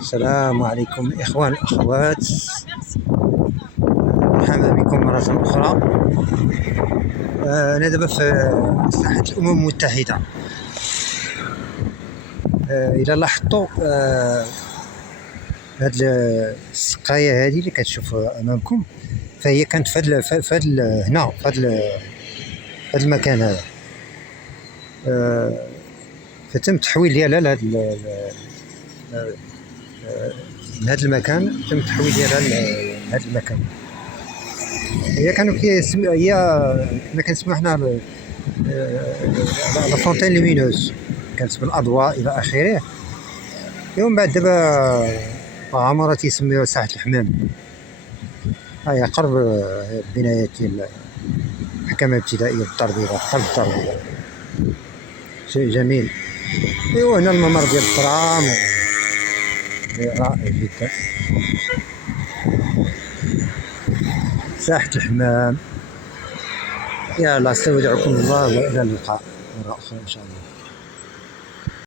السلام عليكم إخوان الأخوات، مرحبا بكم مرة أخرى. أنا دابا في ساحة الأمم المتحدة. إلا لاحظتوا هاد السقاية هادي اللي كتشوفوا أمامكم، فهي كانت هنا في هاد المكان هذا. فتم التحويل ديالها من هذا المكان، تم التحويل ديالها لهذا المكان. هي كانوا كنا كنسميو حنا لا فونتين لومينوز، كانت بالاضواء الى اخره. ومن بعد دابا عمرها تيسميوها ساحة الحمام. هي قرب البنايات ديال المحكمة الابتدائية بالدار البيضاء، قرب الدار البيضاء. شيء جميل. ايوا هنا الممر ديال الترام رائع جدا. ساحة الحمام. يلا استودعكم الله والى اللقاء مرة أخرى إن شاء الله.